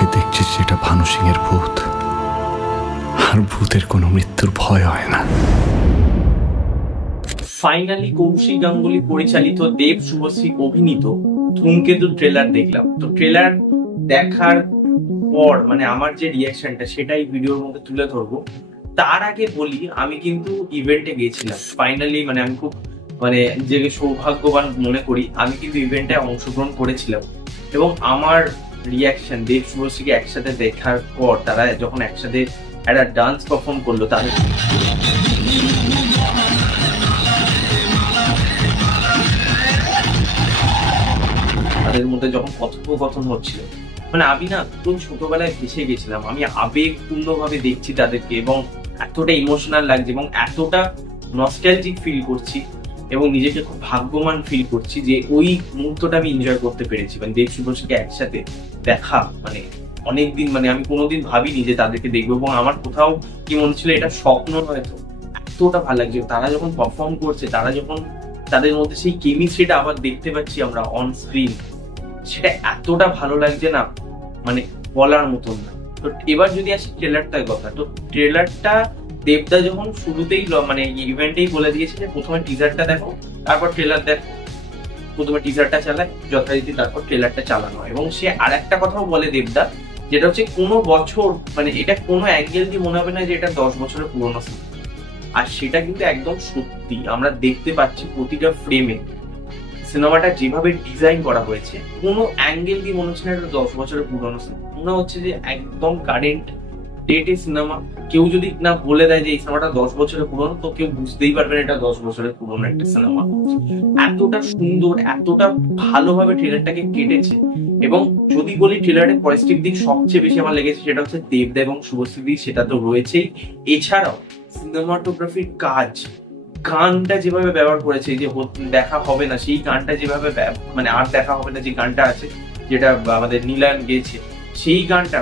যাকে দেখছিস সেটা ভানু সিং এর ভূত, আর ভূতের কোনো মৃত্যুর ভয় হয় না। ফাইনালি কৌশিক গাঙ্গুলি পরিচালিত, দেব শুভশ্রী অভিনীত ধূমকেতু ট্রেলার দেখলাম। তো ট্রেলার দেখার পর মানে আমার যে রিয়াকশনটা সেটাই ভিডিওর মধ্যে তুলে ধরবো। তার আগে বলি, আমি কিন্তু ইভেন্টে গিয়েছিলাম। ফাইনালি মানে আমি খুব নিজেকে সৌভাগ্যবান মনে করি, আমি কিন্তু ইভেন্টে অংশগ্রহণ করেছিলাম। এবং আমার রিয়াকশন দেব শুভশ্রীকে একসাথে দেখার পর, তারা যখন একসাথে একটা ডান্স পারফর্ম করলো, তাদের মধ্যে যখন কথোপকথন হচ্ছিল, আমি না একদম ছোটবেলায় ভেসে গেছিলাম। আমি আবেগপূর্ণ ভাবে দেখছি তাদেরকে, এবং এতটা ইমোশনাল লাগছে এবং এতটা নস্টালজিক ফিল করছি, এবং নিজেকে খুব ভাগ্যবান ফিল করছি যে ওই মুহূর্তটা আমি এনজয় করতে পেরেছি। দেব শুভশ্রীকে একসাথে দেখা অনেকদিন আমি কোনোদিন ভাবিনি যে তাদেরকে দেখবো, এবং আমার কোথাও কি মনে ছিল এটা স্বপ্ন নয়তো। এতটা ভালো লাগছে তারা যখন পারফর্ম করছে, তারা যখন তাদের মধ্যে সেই কেমিস্ট্রিটা আবার দেখতে পাচ্ছি আমরা অন স্ক্রিন, সেটা এতটা ভালো লাগছে না, বলার মতন না। তো এবার যদি আসি ট্রেলারটার কথা, তো ট্রেলারটা দেবদা যখন শুরুতেই ইভেন্টেই বলে দিয়েছে যে প্রথমে টিজারটা দেখো, তারপর ট্রেলার দেখো। প্রথমে টিজারটা চালায় যথারীতি, তারপর ট্রেলারটা চালানো হয়। এবং সে আর একটা কথাও বলে দেবদা, যেটা হচ্ছে কোনো বছর এটা কোনো অ্যাঙ্গেল দিয়ে মনে হবে না যে এটা 10 বছরের পুরোনো সিনেমা। আর সেটা কিন্তু একদম সত্যি, আমরা দেখতে পাচ্ছি প্রতিটা ফ্রেমে সিনেমাটা যেভাবে ডিজাইন করা হয়েছে, কোনো অ্যাঙ্গেল দিয়ে মনে হচ্ছে না এটা 10 বছরের পুরোনো সিনেমা। মনে হচ্ছে যে একদম কারেন্ট ডেটে সিনেমা। কেউ যদি না বলে দেয় যে এই সিনেমাটা 10 বছরের পুরোনো, তো কেউ বুঝতেই পারবে না এটা 10 বছরের পুরোনো একটা সিনেমা। এতটা সুন্দর, এতটা ভালোভাবে ট্রেলারটাকে কেটেছে। এবং যদি বলি ট্রেলারের পজিটিভ দিক সবচেয়ে বেশি আমার লেগেছে, সেটা হচ্ছে দেবদা এবং শুভশ্রী, সেটা তো রয়েছেই। এছাড়াও সিনেমাটোগ্রাফির কাজ, গানটা যেভাবে ব্যবহার করেছে, যে দেখা হবে না সেই গানটা যেভাবে আর দেখা হবে না যে গানটা আছে, যেটা আমাদের নীলায়ন গেয়েছে, সেই গানটা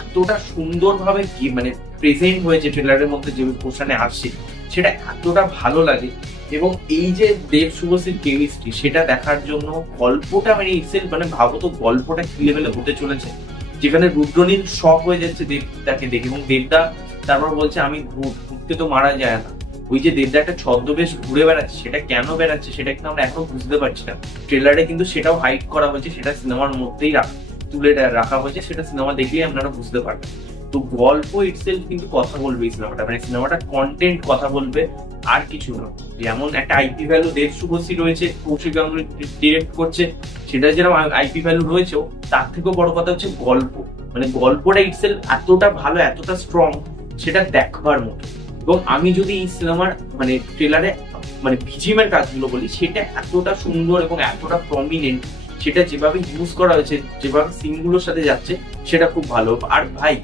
এতটা সুন্দরভাবে প্রেজেন্ট হয়েছে ট্রেলারের মধ্যে, যে পোর্শনে আসছে সেটা এতটা ভালো লাগে। এবং এই যে দেব শুভশ্রীর কেমিস্ট্রি, সেটা দেখার জন্য গল্পটা ভাবো তো গল্পটা কি লেভেলে হতে চলেছে, যেখানে রুদ্রনীল শক হয়ে যাচ্ছে দেবদাকে দেখে, এবং দেবদা তারপর বলছে আমি ভূতকে তো মারা যায় না। ওই যে দেবদা একটা ছদ্মবেশ ঘুরে বেড়াচ্ছে, সেটা কেন বেড়াচ্ছে সেটা কিন্তু আমরা এখনো বুঝতে পারছি না। ট্রেলারে কিন্তু সেটাও হাইড করা হয়েছে, সেটা সিনেমার মধ্যেই তুলে রাখা হয়েছে, সেটা সিনেমা দেখলেই আপনারা বুঝতে পারবেন। তো গল্প ইটসেলফ কিন্তু কথা বলবে এই সিনেমাটা, সিনেমাটা কন্টেন্ট কথা বলবে, আর কিছু না। যেমন একটা আইপি ভ্যালু দেব শুভশ্রী রয়েছে, কৌশিক গাঙ্গুলি ডিরেক্ট করছে, সেটা যেরকম আইপি ভ্যালু রয়েছেও, তার থেকেও বড় কথা হচ্ছে গল্প। গল্পটা ইটসেলফ এতটা ভালো, এতটা স্ট্রং, সেটা দেখবার মতো। এবং আমি যদি এই সিনেমার ট্রেলারে ভিজিএমের কাজগুলো বলি, সেটা এতটা সুন্দর এবং এতটা প্রমিনেন্ট, সেটা যেভাবে ইউজ করা হয়েছে, যেভাবে সিনগুলোর সাথে যাচ্ছে, সেটা খুব ভালো। আর ভাই,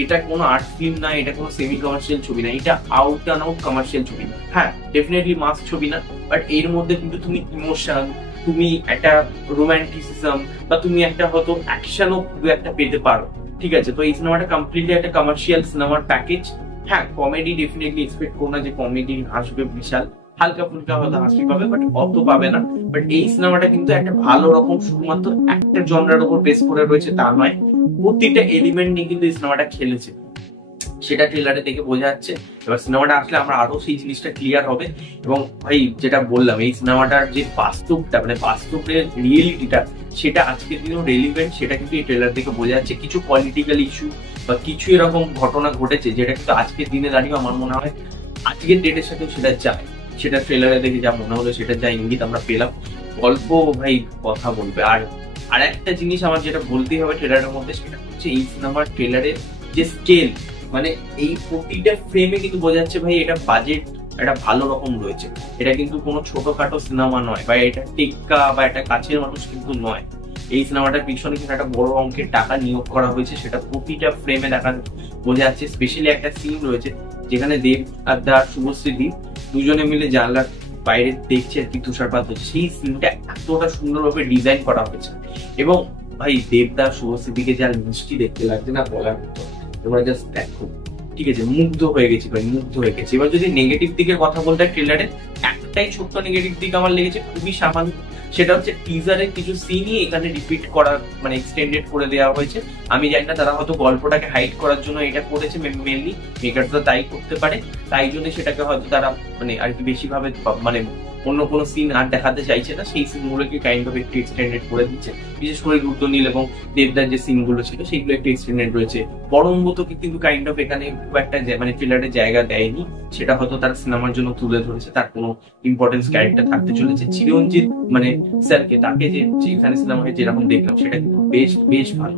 এটা কোনো আর্ট ফিল্ম না, এটা কোনো সেমি কমার্শিয়াল ছবি না, এটা আউট অ্যান্ড আউট কমার্শিয়াল ছবি। হ্যাঁ, ডেফিনেটলি মাস ছবি না, বাট এর মধ্যে কিন্তু তুমি ইমোশন, তুমি একটা রোম্যান্টিসিজম, বা তুমি একটা হয়তো অ্যাকশনও একটা পেতে পারো। ঠিক আছে, তো এই সিনেমাটা কমপ্লিটলি একটা কমার্শিয়াল সিনেমার প্যাকেজ। হ্যাঁ, কমেডি ডেফিনেটলি এক্সপেক্ট করো না যে কমেডি হাসবে বিশাল, হালকা ফুলকা হয়তো হাসি পাবে, বাট অত পাবে না। বাট এই সিনেমাটা কিন্তু একটা ভালো রকম, শুধুমাত্র একটা জনরার উপর বেস করে রয়েছে তা নয়, প্রতিটা এলিমেন্ট নিয়ে কিন্তু এই সিনেমাটা খেলেছে, সেটা ট্রেলারে দেখে বোঝা যাচ্ছে। এবার সিনেমাটা আসলে আমরা আরো সেই জিনিসটা ক্লিয়ার হবে। এবং ভাই, যেটা বললাম, এই সিনেমাটার যে বাস্তবটা বাস্তবের রিয়েলিটিটা, সেটা আজকের দিনেও রেলিভেন্ট, সেটা কিন্তু এই ট্রেলার দেখে বোঝা যাচ্ছে। কিছু পলিটিক্যাল ইস্যু বা কিছু এরকম ঘটনা ঘটেছে, যেটা কিন্তু আজকের দিনে দাঁড়িয়ে আমার মনে হয় আজকের ডেটের সাথেও সেটা যায়। সেটা ট্রেলারে দেখে যা মনে হলো, সেটা যা ইঙ্গিত আমরা পেলাম, গল্প ভাই কথা বলবে। আর একটা জিনিস আমার যেটা বলতেই হবে ট্রেলারের মধ্যে, সেটা হচ্ছে এই সিনেমার ট্রেলারের যে স্কেল, এই প্রতিটা ফ্রেমে কিন্তু বোঝা যাচ্ছে ভাই এটা বাজেট একটা ভালো রকম রয়েছে। এটা কিন্তু কোনো ছোটখাটো সিনেমা নয়, বা এটা টেক্কা বা এটা কাছের মানুষ কিন্তু নয়। এই সিনেমাটার পিছনে কিন্তু একটা বড় অঙ্কের টাকা নিয়োগ করা হয়েছে, সেটা প্রতিটা ফ্রেমে দেখা বোঝা যাচ্ছে। স্পেশালি একটা সিন রয়েছে যেখানে দেব আর শুভশ্রী দুজনে মিলে জানলার বাইরে দেখছে আর কি তুষারপাত হচ্ছে, সেই সিনটা এতটা সুন্দরভাবে ডিজাইন করা হয়েছে। এবং ভাই, দেবদা শুভশ্রীকে যা মিষ্টি দেখতে লাগছে না, বলার মতো। তোমরা জাস্ট দেখো, ঠিক আছে, মুগ্ধ হয়ে গেছি ভাই, মুগ্ধ হয়ে গেছি। এবার যদি নেগেটিভ দিকের কথা বলতে ট্রেলারে, একটাই ছোট্ট নেগেটিভ দিক আমার লেগেছে, খুবই সেটা হচ্ছে টিজারের কিছু সিনই এখানে রিপিট করা মানে এক্সটেন্ডেড করে দেওয়া হয়েছে। আমি জানি না তারা হয়তো গল্পটাকে হাইড করার জন্য এটা করেছে, মেনলি মেকারসরা তাই করতে পারে, তাই জন্য সেটাকে হয়তো তারা মানে আর কি বেশিভাবে মানে অন্য কোনো সিন আর দেখাতে চাইছে না, সেই সিনগুলোকে কাইন্ড অফ একটু এক্সটেন্ডেড করে দিচ্ছে। বিশেষ করে রুদ্রনীল এবং দেবদার যে সিনগুলো ছিল সেগুলো একটু এক্সটেন্ডেড রয়েছে। পরমব্রতকে কিন্তু কাইন্ড অফ এখানে খুব একটা মানে ট্রেলারের জায়গা দেয়নি, সেটা হয়তো তারা সিনেমার জন্য তুলে ধরেছে, তার কোনো ইম্পর্টেন্স ক্যারেক্টার থাকতে চলেছে। চিরঞ্জিত মানে স্যারকে তাকে যে এখানে সিনেমাকে যেরকম দেখলাম সেটা কিন্তু বেশ বেশ ভালো।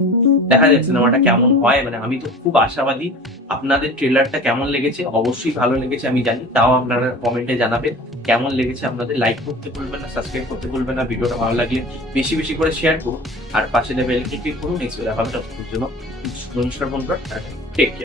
দেখা যাক সিনেমাটা কেমন হয়, মানে আমি তো খুব আশাবাদী। আপনাদের ট্রেলারটা কেমন লেগেছে? অবশ্যই ভালো লেগেছে আমি জানি, তাও আপনারা কমেন্টে জানাবেন কেমন লেগেছে। আপনাদের লাইক করতে ভুলবেন না, সাবস্ক্রাইব করতে ভুলবেন না, ভিডিওটা ভালো লাগলে বেশি বেশি করে শেয়ার করুন, আর পাশে বেল ক্লিক করুন। নেক্সট দেখা হবে, ততক্ষণের জন্য নমস্কার বন্ধুরা, টেক কেয়ার।